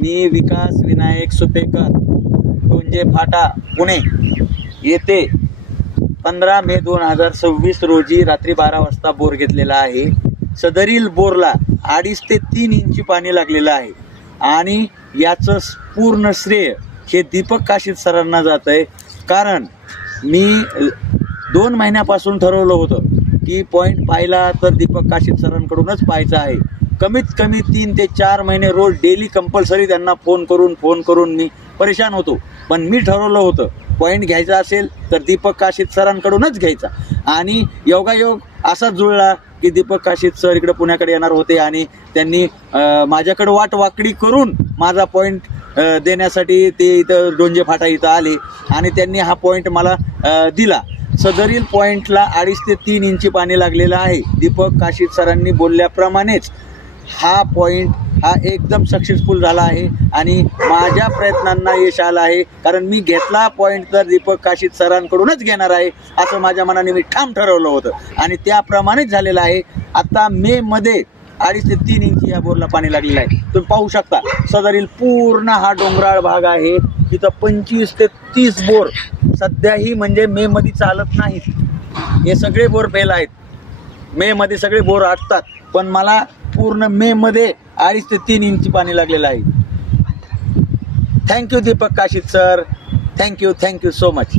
मी विकास विनायक सुपेकर, डोंजे फाटा, पुणे येथे 15 मे 2026 रोजी रात्री 12 वाजता बोर घेतलेला आहे. सदरील बोरला 2.5 ते 3 इंची पाणी लागलेलं आहे आणि याचं पूर्ण श्रेय हे दीपक काशीद सरांना जात आहे. कारण मी 2 महिन्यापासून ठरवलं होतं की पॉईंट पाहिला तर दीपक काशीद सरांकडूनच पाहायचा आहे. कमीत कमी 3 ते 4 महिने रोज डेली कंपल्सरी त्यांना फोन करून मी परेशान होतो. पण मी ठरवलं होतं पॉईंट घ्यायचा असेल तर दीपक काशीद सरांकडूनच घ्यायचा. आणि योगायोग असाच जुळला की दीपक काशीद सर इकडे पुण्याकडे येणार होते आणि त्यांनी माझ्याकडे वाट वाकडी करून माझा पॉईंट देण्यासाठी ते इथं डोंजे फाटा इथं आले आणि त्यांनी हा पॉईंट मला दिला. सदरील पॉईंटला 2.5 ते 3 इंची पाणी लागलेलं आहे. दीपक काशीद सरांनी बोलल्याप्रमाणेच हा पॉईंट हा एकदम सक्सेसफुल झाला आहे आणि माझ्या प्रयत्नांना यश आलं आहे. कारण मी घेतला पॉईंट तर दीपक काशीद सरांकडूनच घेणार आहे असं माझ्या मनाने मी ठाम ठरवलं होतं आणि त्याप्रमाणेच झालेलं आहे. आता मेमध्ये 2.5 ते 3 इंची या बोरला पाणी लागलेलं आहे. तुम्ही पाहू शकता सदरील पूर्ण हा डोंगराळ भाग आहे. तिथं 25 ते 30 बोर सध्याही म्हणजे मेमध्ये चालत नाहीत. हे सगळे बोर फेल आहेत. मेमध्ये सगळे बोर आटतात. पण मला पूर्ण मेमध्ये 2.5 ते 3 इंची पाणी लागलेलं आहे. Thank you Deepak Kashid sir, thank you so much.